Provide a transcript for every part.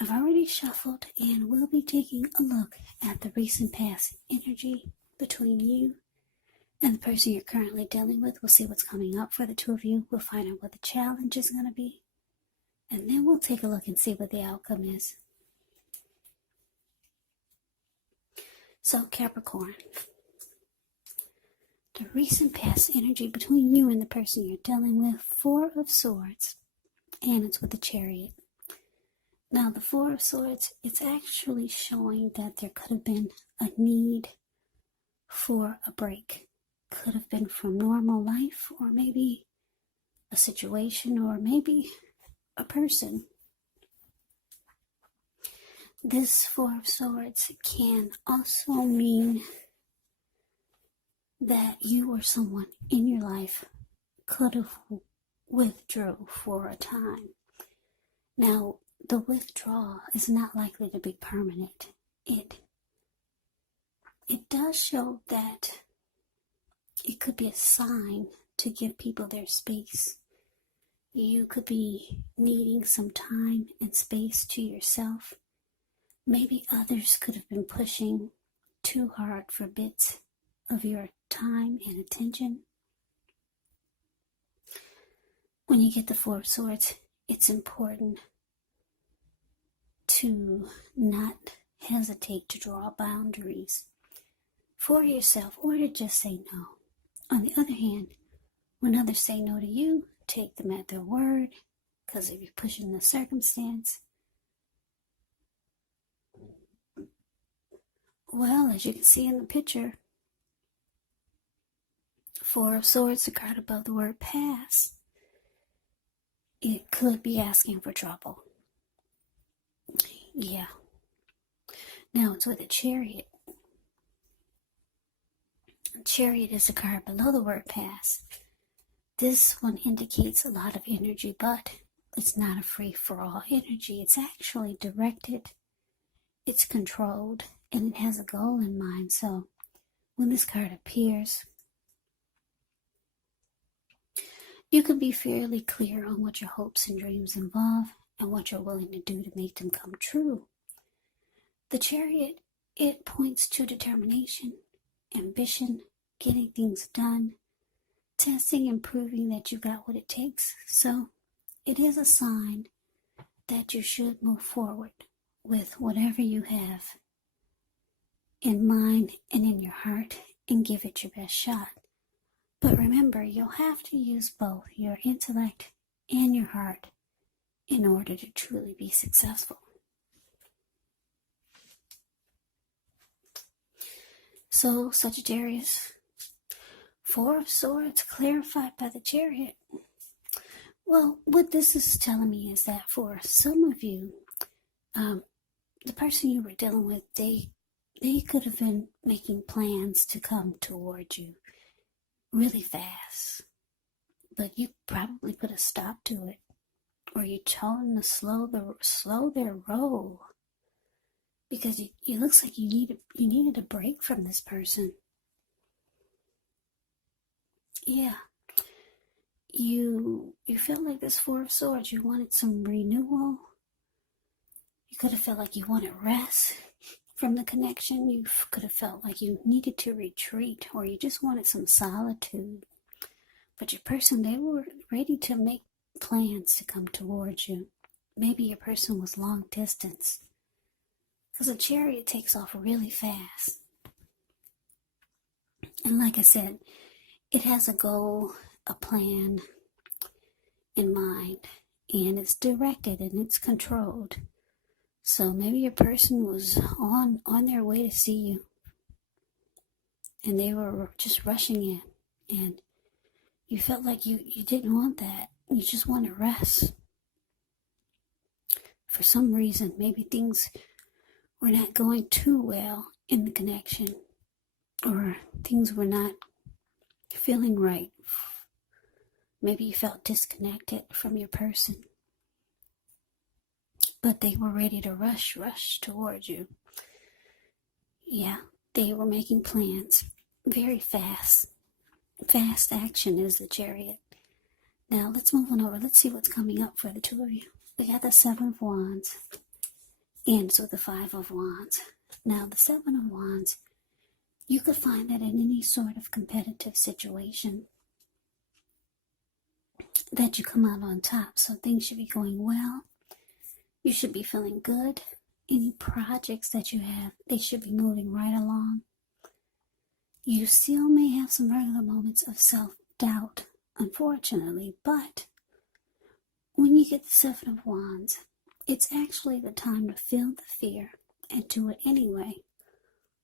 I've already shuffled and we'll be taking a look at the recent past energy between you and the person you're currently dealing with. We'll see what's coming up for the two of you. We'll find out what the challenge is going to be. And then we'll take a look and see what the outcome is. So, Capricorn, the recent past energy between you and the person you're dealing with, Four of Swords, and it's with the Chariot. Now, the Four of Swords, it's actually showing that there could have been a need for a break. Could have been from normal life, or maybe a situation, or maybe a person. This Four of Swords can also mean that you or someone in your life could have withdrew for a time. Now, the withdrawal is not likely to be permanent. It does show that it could be a sign to give people their space. You could be needing some time and space to yourself. Maybe others could have been pushing too hard for bits of your time and attention. When you get the Four of Swords, it's important to not hesitate to draw boundaries for yourself, or to just say no. On the other hand, when others say no to you, take them at their word, because if you're pushing the circumstance, well, as you can see in the picture, Four of Swords, the card above the word pass, it could be asking for trouble. Yeah. Now it's with a Chariot. Chariot is the card below the word pass. This one indicates a lot of energy, but it's not a free-for-all energy. It's actually directed, it's controlled, and it has a goal in mind. So when this card appears, you can be fairly clear on what your hopes and dreams involve and what you're willing to do to make them come true. The Chariot, it points to determination, ambition, getting things done, testing and proving that you got what it takes. So it is a sign that you should move forward with whatever you have in mind and in your heart and give it your best shot. But remember, you'll have to use both your intellect and your heart in order to truly be successful. So, Sagittarius, Four of Swords clarified by the Chariot. Well, what this is telling me is that for some of you, the person you were dealing with, they could have been making plans to come toward you really fast, but you probably put a stop to it, or you told them to slow their roll, because it looks like you needed a break from this person. Yeah, you felt like this Four of Swords, you wanted some renewal. You could have felt like you wanted rest from the connection. You could have felt like you needed to retreat, or you just wanted some solitude. But your person, they were ready to make plans to come towards you. Maybe your person was long distance, because a Chariot takes off really fast. And like I said, it has a goal, a plan in mind, and it's directed and it's controlled. So maybe your person was on their way to see you, and they were just rushing in, and you felt like you didn't want that. You just want to rest. For some reason, maybe things were not going too well in the connection, or things were not feeling right. Maybe you felt disconnected from your person, but they were ready to rush towards you. Yeah, they were making plans very fast. Fast action is the Chariot. Now let's move on over. Let's see what's coming up for the two of you. We got the Seven of Wands. ends with the Five of Wands. Now, the Seven of Wands, you could find that in any sort of competitive situation that you come out on top. So things should be going well. You should be feeling good. Any projects that you have, they should be moving right along. You still may have some regular moments of self-doubt, unfortunately, but when you get the Seven of Wands, it's actually the time to feel the fear and do it anyway.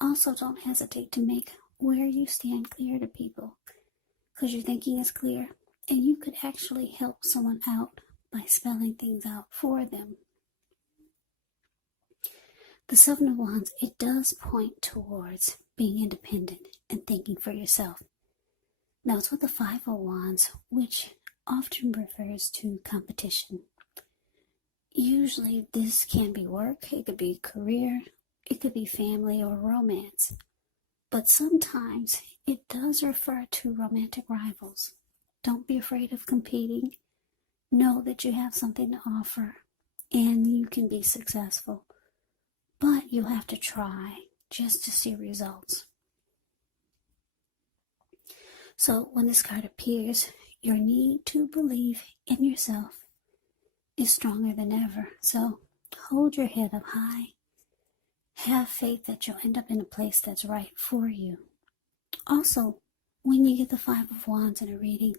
Also, don't hesitate to make where you stand clear to people, because your thinking is clear, and you could actually help someone out by spelling things out for them. The Seven of Wands, it does point towards being independent and thinking for yourself. Now, it's with the Five of Wands, which often refers to competition. Usually, this can be work, it could be career, it could be family or romance. But sometimes it does refer to romantic rivals. Don't be afraid of competing. Know that you have something to offer and you can be successful. But you'll have to try just to see results. So when this card appears, your need to believe in yourself is stronger than ever. So hold your head up high. Have faith that you'll end up in a place that's right for you. Also, when you get the Five of Wands in a reading,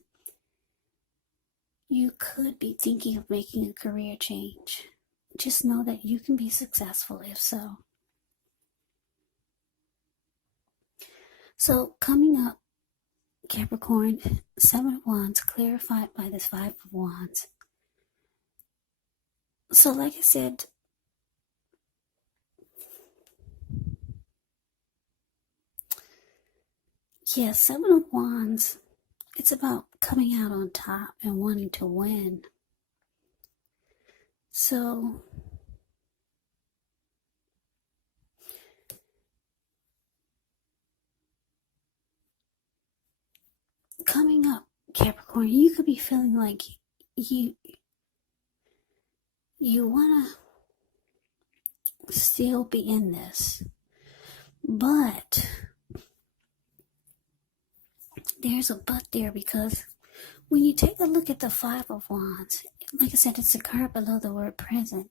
you could be thinking of making a career change. Just know that you can be successful if so. So coming up, Capricorn, Seven of Wands clarified by this Five of Wands. So like I said, Seven of Wands, it's about coming out on top and wanting to win. So coming up, Capricorn, you could be feeling like you want to still be in this, but there's a but there, because when you take a look at the Five of Wands, like I said, it's a card below the word present.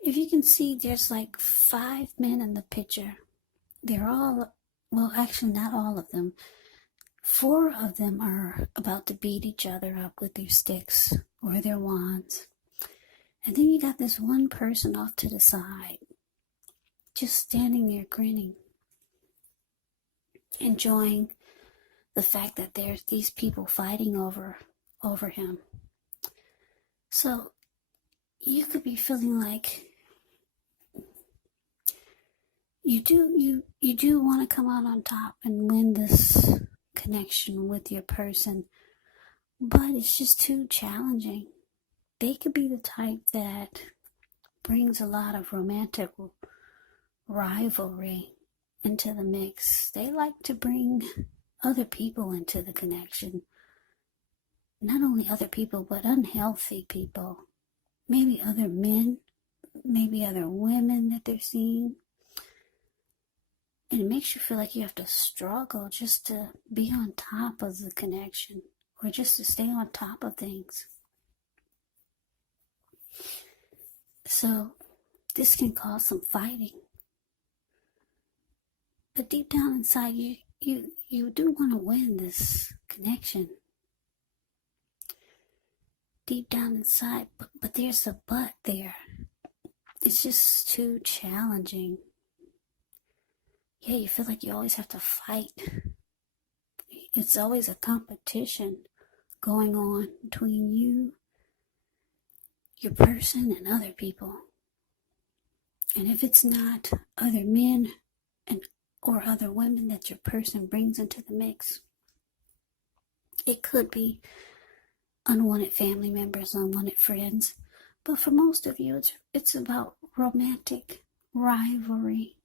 If you can see, there's like 5 men in the picture. They're all, well, actually not all of them. 4 of them are about to beat each other up with their sticks or their wands. And then you got this one person off to the side, just standing there grinning, enjoying the fact that there's these people fighting over him. So you could be feeling like you do want to come out on top and win this connection with your person, but it's just too challenging. They could be the type that brings a lot of romantic rivalry into the mix. They like to bring other people into the connection. Not only other people, but unhealthy people. Maybe other men, maybe other women that they're seeing. And it makes you feel like you have to struggle just to be on top of the connection, or just to stay on top of things. So this can cause some fighting. But deep down inside, you do want to win this connection. Deep down inside, but there's a but there. It's just too challenging. Yeah, you feel like you always have to fight. It's always a competition going on between you, your person, and other people. And if it's not other men or other women that your person brings into the mix, it could be unwanted family members, unwanted friends. But for most of you, it's about romantic rivalry,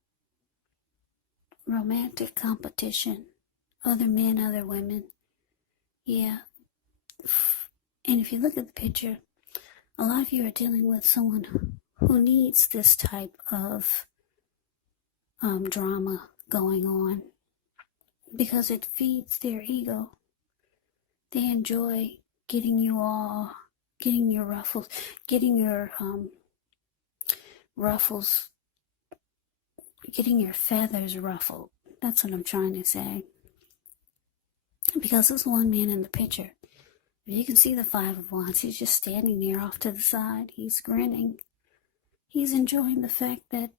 romantic competition, other men, other women. Yeah. And if you look at the picture, a lot of you are dealing with someone who needs this type of drama going on, because it feeds their ego. They enjoy getting you all, getting your ruffles, getting your ruffles, getting your feathers ruffled. That's what I'm trying to say. Because there's one man in the picture. You can see the Five of Wands. He's just standing there off to the side. He's grinning. He's enjoying the fact that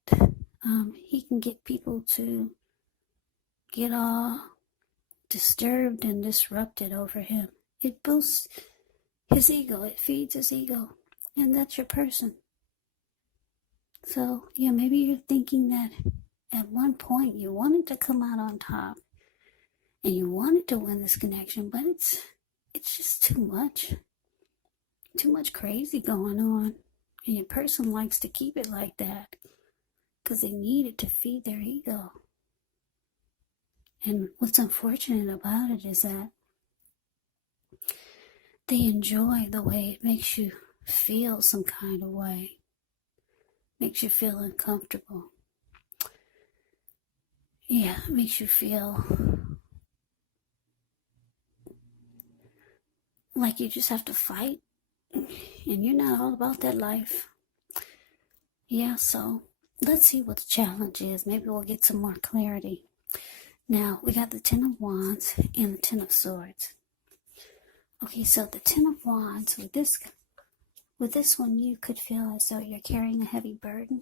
he can get people to get all disturbed and disrupted over him. It boosts his ego. It feeds his ego. And that's your person. So, yeah, maybe you're thinking that at one point you wanted to come out on top and you wanted to win this connection, but it's just too much crazy going on, and your person likes to keep it like that because they need it to feed their ego. And what's unfortunate about it is that they enjoy the way it makes you feel some kind of way, makes you feel uncomfortable. Yeah, it makes you feel like you just have to fight, and you're not all about that life. Yeah, so let's see what the challenge is. Maybe we'll get some more clarity. Now, we got the Ten of Wands and the Ten of Swords. Okay, so the Ten of Wands, with this one, you could feel as though you're carrying a heavy burden.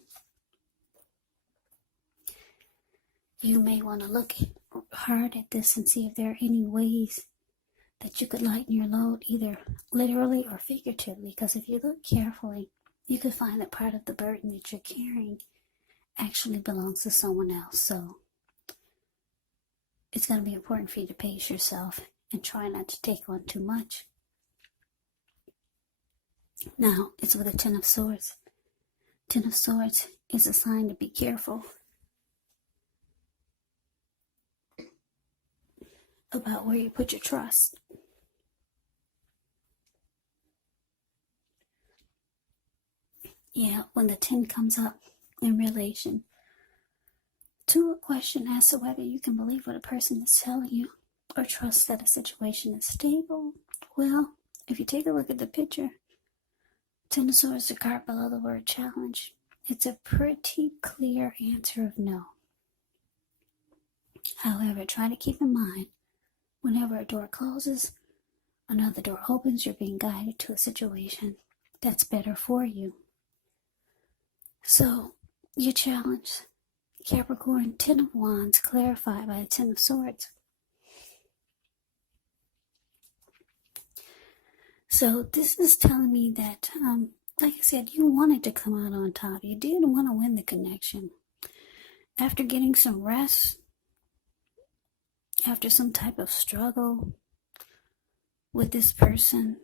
You may want to look hard at this and see if there are any ways that you could lighten your load, either literally or figuratively, because if you look carefully, you could find that part of the burden that you're carrying actually belongs to someone else. So it's going to be important for you to pace yourself and try not to take on too much. Now, it's with the Ten of Swords. Ten of Swords is a sign to be careful about where you put your trust. Yeah, when the 10 comes up in relation to a question as to whether you can believe what a person is telling you or trust that a situation is stable, well, if you take a look at the picture, Ten of Swords, the card below the word challenge, it's a pretty clear answer of no. However, try to keep in mind, whenever a door closes, another door opens, you're being guided to a situation that's better for you. So, your challenge, Capricorn, Ten of Wands, clarified by the Ten of Swords. So, this is telling me that, like I said, you wanted to come out on top. You did want to win the connection. After getting some rest, after some type of struggle with this person,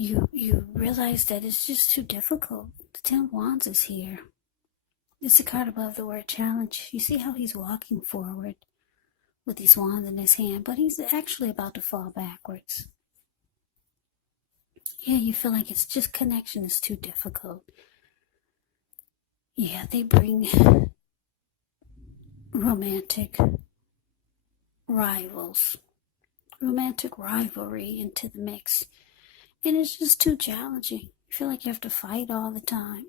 you realize that it's just too difficult. The Ten of Wands is here. It's a card above the word challenge. You see how he's walking forward with these wands in his hand, but he's actually about to fall backwards. Yeah, you feel like it's just connection is too difficult. Yeah, they bring romantic rivalry into the mix. And it's just too challenging. You feel like you have to fight all the time.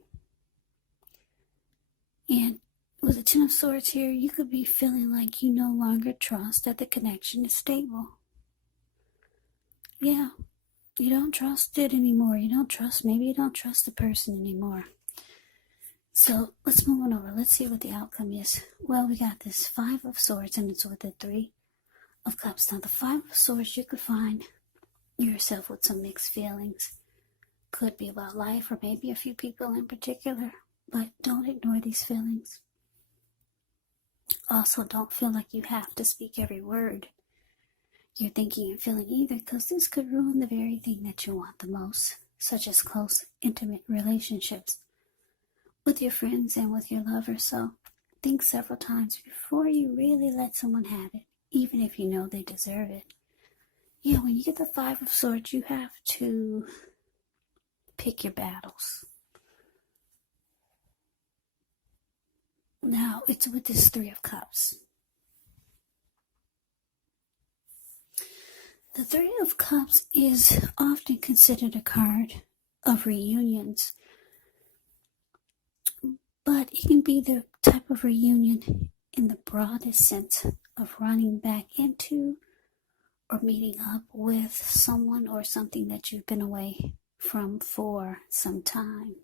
And with the Ten of Swords here, you could be feeling like you no longer trust that the connection is stable. Yeah, you don't trust it anymore. Maybe you don't trust the person anymore. So let's move on over. Let's see what the outcome is. Well, we got this Five of Swords, and it's with the Three of Cups. Now, the Five of Swords, you could find yourself with some mixed feelings. Could be about life or maybe a few people in particular, but don't ignore these feelings. Also, don't feel like you have to speak every word you're thinking and feeling either, because this could ruin the very thing that you want the most, such as close, intimate relationships with your friends and with your lover. So think several times before you really let someone have it, even if you know they deserve it. Yeah, when you get the Five of Swords, you have to pick your battles. Now, it's with this Three of Cups. The Three of Cups is often considered a card of reunions, but it can be the type of reunion in the broadest sense of running back into or meeting up with someone or something that you've been away from for some time.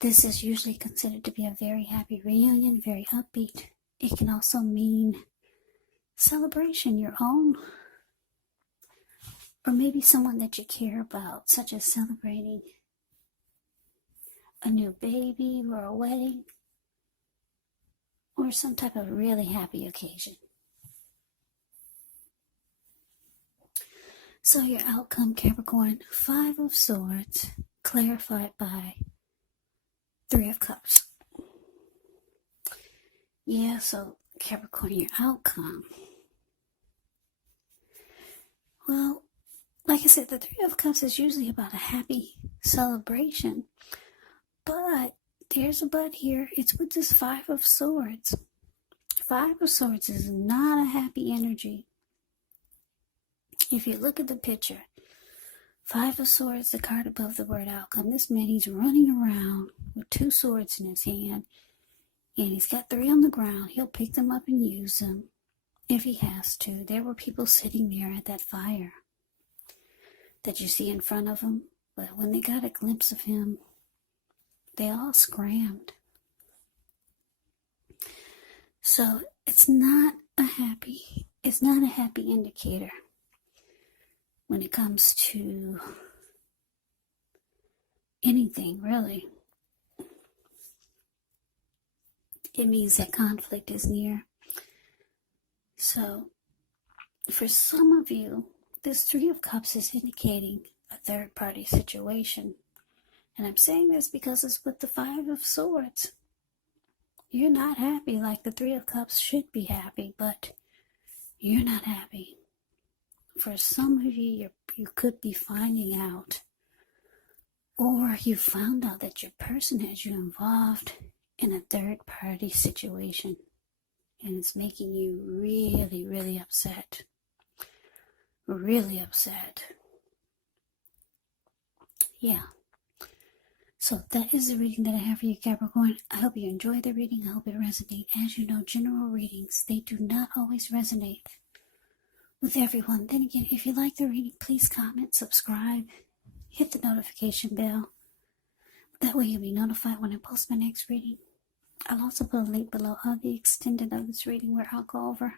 This is usually considered to be a very happy reunion, very upbeat. It can also mean celebration, your own, or maybe someone that you care about, such as celebrating a new baby or a wedding or some type of really happy occasion. So your outcome, Capricorn, 5 of Swords, clarified by 3 of Cups. Yeah, so Capricorn, your outcome. Well, like I said, the 3 of Cups is usually about a happy celebration. But there's a but here. It's with this 5 of Swords. 5 of Swords is not a happy energy. If you look at the picture, 5 of Swords, the card above the word outcome. This man, he's running around with 2 swords in his hand, and he's got 3 on the ground. He'll pick them up and use them if he has to. There were people sitting there at that fire that you see in front of him, but when they got a glimpse of him, they all scrammed. So it's not a happy indicator when it comes to anything, really. It means that conflict is near. So for some of you, this 3 of Cups is indicating a third-party situation. And I'm saying this because it's with the 5 of Swords. You're not happy like the 3 of Cups should be happy, but you're not happy. For some of you, you could be finding out, or you found out that your person has you involved in a third-party situation, and it's making you really, really upset. Really upset. Yeah. So that is the reading that I have for you, Capricorn. I hope you enjoyed the reading. I hope it resonated. As you know, general readings, they do not always resonate with everyone. Then again, if you like the reading, please comment, subscribe, hit the notification bell. That way you'll be notified when I post my next reading. I'll also put a link below of the extended of this reading where I'll go over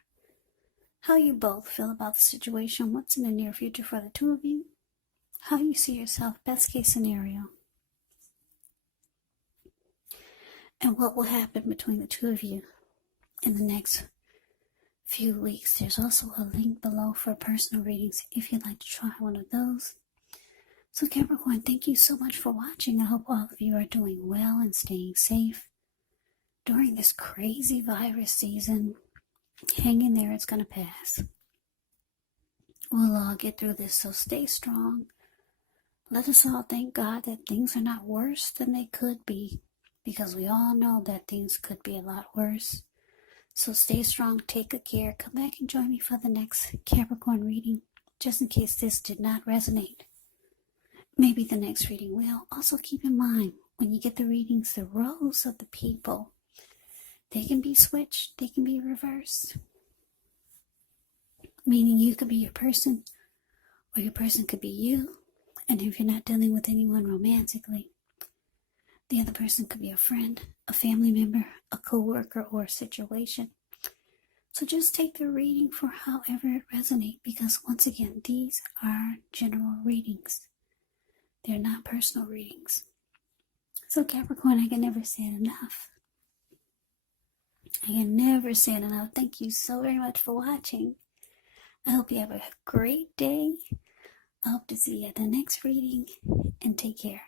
how you both feel about the situation, what's in the near future for the two of you, how you see yourself, best case scenario, and what will happen between the two of you in the next few weeks. There's also a link below for personal readings if you'd like to try one of those. So Capricorn, thank you so much for watching. I hope all of you are doing well and staying safe during this crazy virus season. Hang in there, it's going to pass. We'll all get through this, so stay strong. Let us all thank God that things are not worse than they could be, because we all know that things could be a lot worse. So stay strong, take good care. Come back and join me for the next Capricorn reading, just in case this did not resonate. Maybe the next reading will. Also keep in mind, when you get the readings, the roles of the people, they can be switched, they can be reversed. Meaning you could be your person, or your person could be you. And if you're not dealing with anyone romantically, the other person could be a friend, a family member, a co-worker, or a situation. So just take the reading for however it resonates, because once again, these are general readings. They're not personal readings. So Capricorn, I can never say it enough. I can never say it enough. Thank you so very much for watching. I hope you have a great day. I hope to see you at the next reading, and take care.